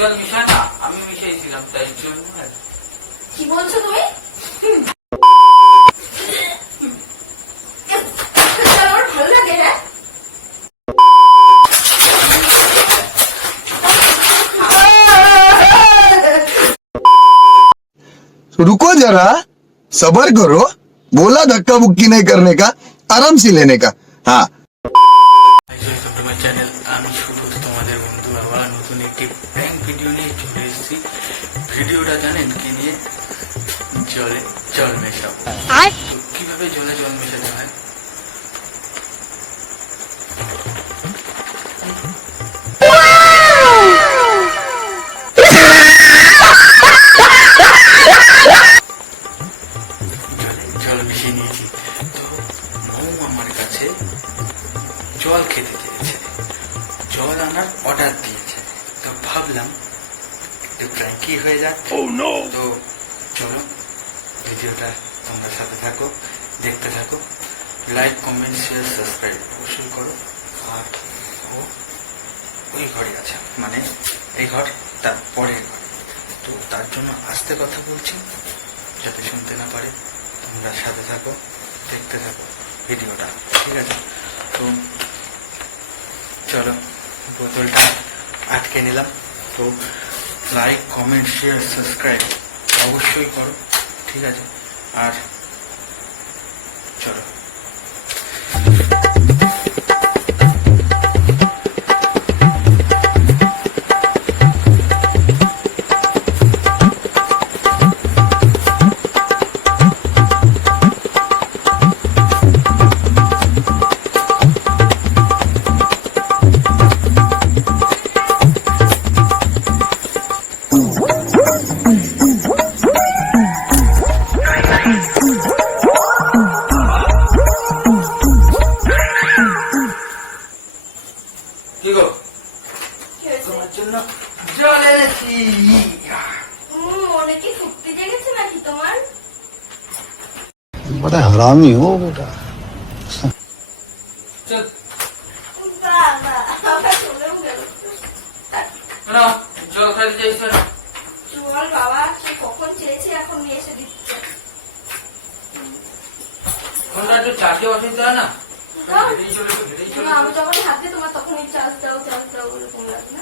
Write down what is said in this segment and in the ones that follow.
জল মিশায় না আমি মিশিয়েছিলাম তাই জন্য আর কি। কি বলছো তুমি আমার ভালো লাগে হ্যাঁ रुको जरा सबर करो बोला धक्का बुक्की नहीं करने का आराम से लेने का हाँ প্র্যাঙ্ক ভিডিও নিয়ে চলে এসেছি। ভিডিওটা জানেন কি নিয়ে? জলে জল মেশাও কীভাবে জলে জল মেশাতে হয়? ভিডিওটা তোমরা সাথে থাকো, দেখতে থাকো। লাইক কমেন্ট শেয়ার সাবস্ক্রাইব অবশ্যই করো। আর ওই ঘরে আছে মানে এই ঘর, তার ঘর। তো তার জন্য আস্তে কথা বলছি, যাতে শুনতে না পারে। তোমরা সাথে থাকো, দেখতে থাকো ভিডিওটা, ঠিক আছে? তো চলো, বোতলটা আটকে নিলাম। তো লাইক কমেন্ট শেয়ার সাবস্ক্রাইব অবশ্যই করো। ঠিক আছে। আর চলো। জল এনেছি বড় হারামি হো বেটা। না? কখন চেয়েছে এখন এসে দিচ্ছে। তোমরা একটু চাষে অসুবিধা না? আমি যখন হাতে তোমার তখনই চাষ দাও চাষ দাও বলে তোমরা না।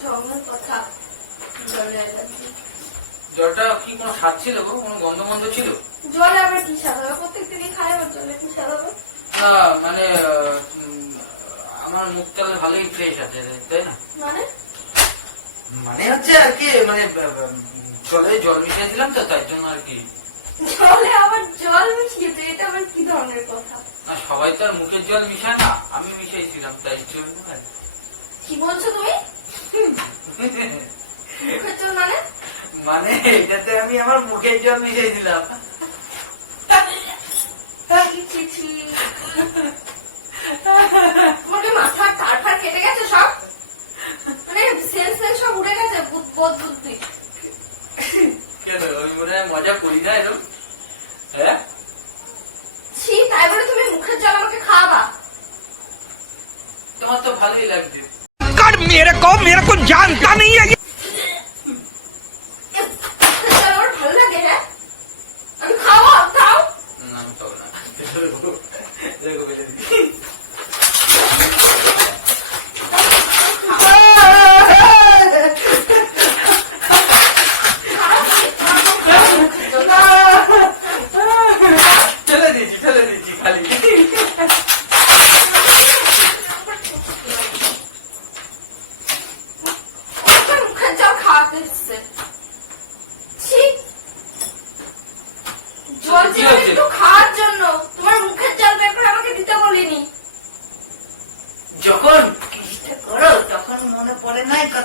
ঝগড়ার কথা জলে অ্যালার্জি জলটা কি কোনো স্বাদ ছিল গো? কোনো গন্ধ গন্ধ ছিল? জলে আবার কি স্বাদ হবে? প্রত্যেক দিনই খাই জলে কি স্বাদ হবে? না মানে আমার মুখটা তো ভালোই ফ্রেশ আছে তাই না? মানে? মানে হচ্ছে আর কি মানে জলে জল মিশিয়েছিলাম তো তার জন্য আর কি। জলে আবার জল মিশিয়েছে এটা আবার কি ধরনের কথা? না সবাই তো আর মুখের জল মিশায় না আমি মিশিয়েছিলাম তাই জন্য কি। বলছো তুমি? মুখের জল মানে? মানে এটাতে আমি আমার মুখের জল মাথা কাঠা কেটে গেছে সব? মানে সেন্স সব উড়ে গেছে বোধ বুদ্ধি কেন আমি মনে হয় মজা করি না এরকম হ্যাঁ ছি তাই বলে তুমি মুখের জল আমাকে খাওয়াবা তোমার তো ভালোই লাগছে कर मेरे को मेरे को जानता नहीं है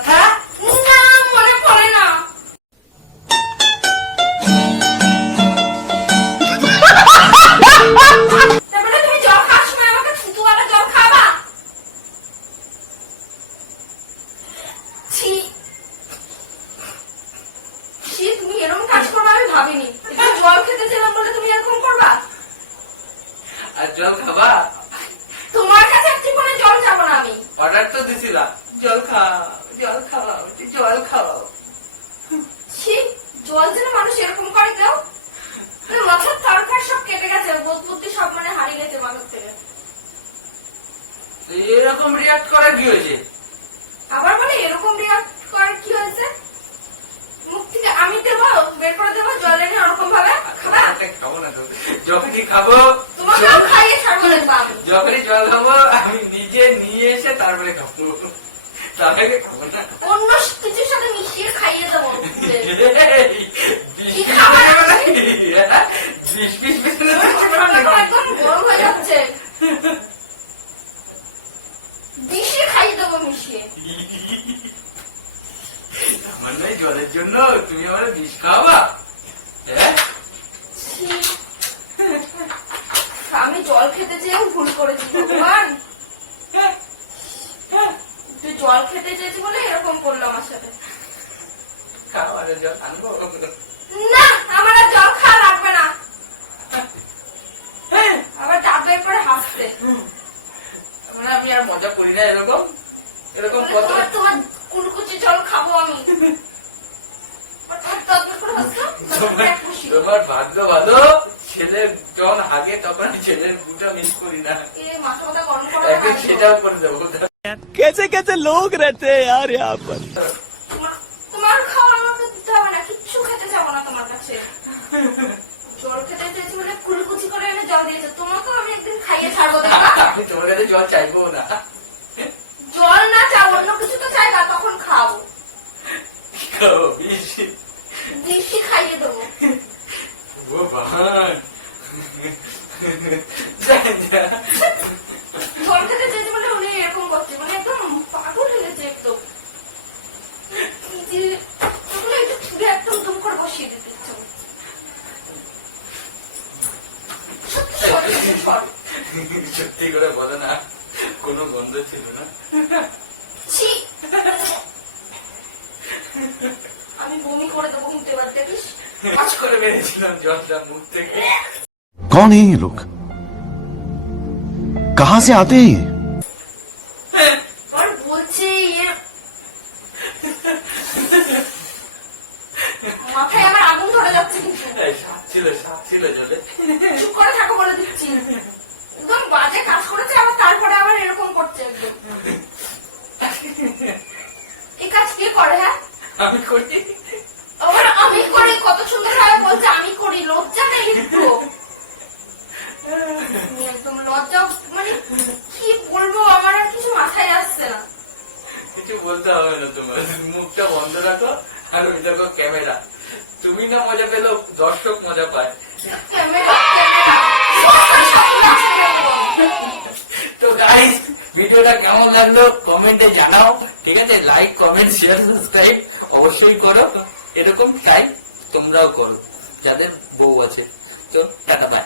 হ্যাঁ? না মনে পড়ে না। মানে ভাবিনি। জল খেতে ছিলাম বলে তুমি এরকম করবা? আর জল খাবা? তোমার কাছে জীবনে জল খাব না আমি? অর্ডার তো দিছিলাম। জল খা। জল খাওয়াও জল খাওয়াও। ছি জল যেন মানুষ এরকম করে মানে মাথার তারকার সব কেটে গেছে বোধ বুদ্ধি সব মানে হারিয়ে গেছে মানুষ থেকে। এরকম রিয়াক্ট করার কি হয়েছে? আবার বলে এরকম রিয়াক্ট করে কি হয়েছে? মুখ থেকে আমি দেবো বের করে দেবো জল এনে ওরকম ভাবে খাবা? খাব না যখনই খাব তোমাকে জল- খাইয়ে ছাড়বো দেখব যখনই জল খাব আমি নিজে নিয়ে এসে তারপরে খাব। অন্য কিছুর সাথে মিশিয়ে খাইয়ে দেবো গরম হয়ে যাচ্ছে। বিষে খাইয়ে দেবো মিশিয়ে। আমার নয় জলের জন্য তুমি আমার বিষ খাওয়া হ্যাঁ ছি। আমি জল খেতে চেয়েও ভুল করেছি ভগবান তুই জল খেতে চেয়েছি বলে এরকম করল আমার সাথে। জল আনব? না আমার আর জল খাওয়া লাগবে না। আবার ডাব বের করে হাসতে মানে আমি আর মজা করি না এরকম। এরকম কত তোমার কুলকুচি জল খাব আমি। তোমার ভাগ্য ভালো। ছেলের যখন আগে তখন ছেলের গুটা মিস করি না। মাথা মাথা গরম করে সেটাও করে দেবো। कैसे कैसे लोग रहते हैं यार यहाँ पर তোমার- তোমার খাওয়া আমাকে দিতে হবে না কিচ্ছু খেতে যাবো না তোমার কাছে সত্যি সত্যি সত্যি। সত্যি করে বলো না কোনো গন্ধ ছিল না ছি আমি বমি করে দেবো কিন্তু এবার দেখিস পাঁচ করে বেরিয়েছিলাম জলটা মুখ থেকে कौन है ये लोग कहां से आते हैं ये আর বলছে ইয়ে মাথায় আমার আগুন ধরে যাচ্ছে কিন্তু এই, সাপ ছিল সাপ ছিল জলে আমি করি। আবার আমি করি কত সুন্দর ভাবে বলছে আমি করি লজ্জা নেই একটু। একদম লজ্জা মানে কি বলব আমার আর কিছু মাথায় আসছে না। কিছু বলতে হবে না তোমার। মুখটা বন্ধ রাখো আর ওই দেখো ক্যামেরা। তুমি না মজা পেলেও দর্শক মজা পায়। ক্যামেরা গাইস ভিডিওটা কেমন লাগল কমেন্টে জানাও, ঠিক আছে? লাইক কমেন্ট শেয়ার সাবস্ক্রাইব অবশ্যই করো। এরকম টাই তোমরাও করো, যাদের বউ আছে। তো, টাটা বাই